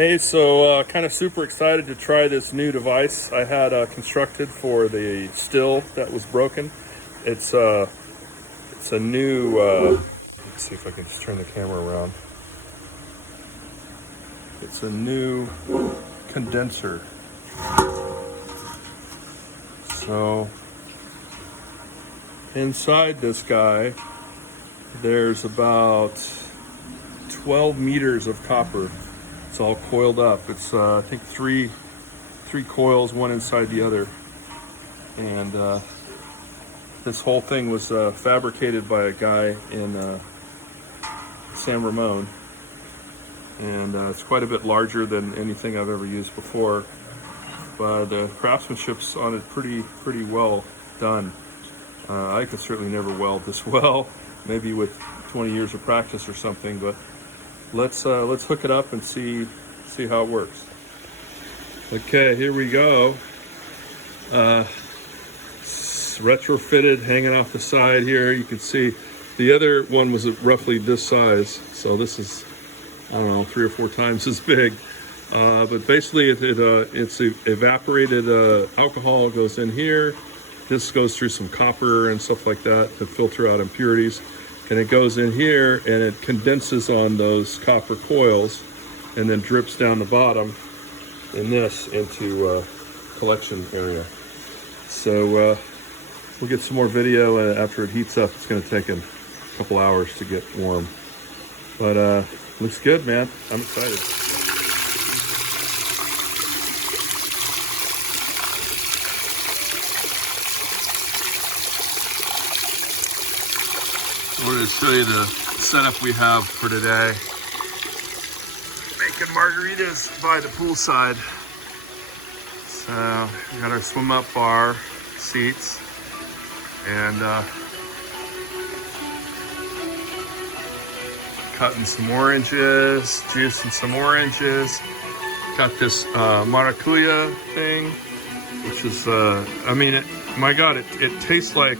Hey, so kind of super excited to try this new device I had constructed for the still that was broken. It's a new. Let's see if I can just turn the camera around. It's a new condenser. So inside this guy, there's about 12 meters of copper. It's all coiled up. It's I think three coils, one inside the other, and this whole thing was fabricated by a guy in San Ramon, and it's quite a bit larger than anything I've ever used before. But the craftsmanship's on it pretty well done. I could certainly never weld this well, maybe with 20 years of practice or something, but let's hook it up and see how it works. Okay, here we go. It's retrofitted, hanging off the side here. You can see the other one was roughly this size, so this is, I don't know, 3 or 4 times as big. But basically it's evaporated alcohol goes in here. This goes through some copper and stuff like that to filter out impurities. And it goes in here and it condenses on those copper coils and then drips down the bottom in this into collection area. So we'll get some more video after it heats up. It's going to take a couple hours to get warm. But looks good, man. I'm excited. I wanted to show you the setup we have for today. Making margaritas by the poolside. So we got our swim up bar seats and cutting some oranges, juicing some oranges. Got this maracuya thing, which is I mean, my God, it tastes like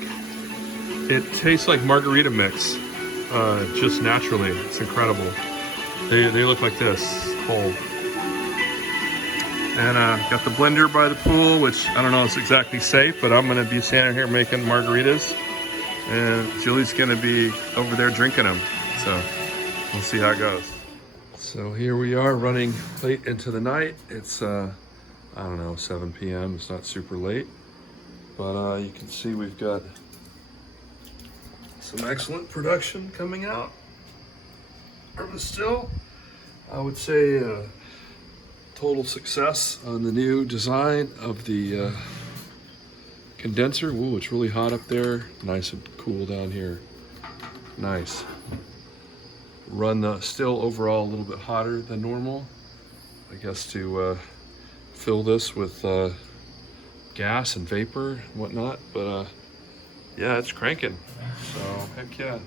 margarita mix, just naturally. It's incredible. They look like this, whole. And got the blender by the pool, which I don't know if it's exactly safe, but I'm gonna be standing here making margaritas, and Julie's gonna be over there drinking them. So we'll see how it goes. So here we are running late into the night. It's I don't know, 7 p.m. It's not super late, but you can see we've got some excellent production coming out from the still. I would say total success on the new design of the condenser. Ooh, it's really hot up there. Nice and cool down here. Nice. Run the still overall a little bit hotter than normal, I guess, to fill this with gas and vapor and whatnot. But yeah, it's cranking. So heck yeah.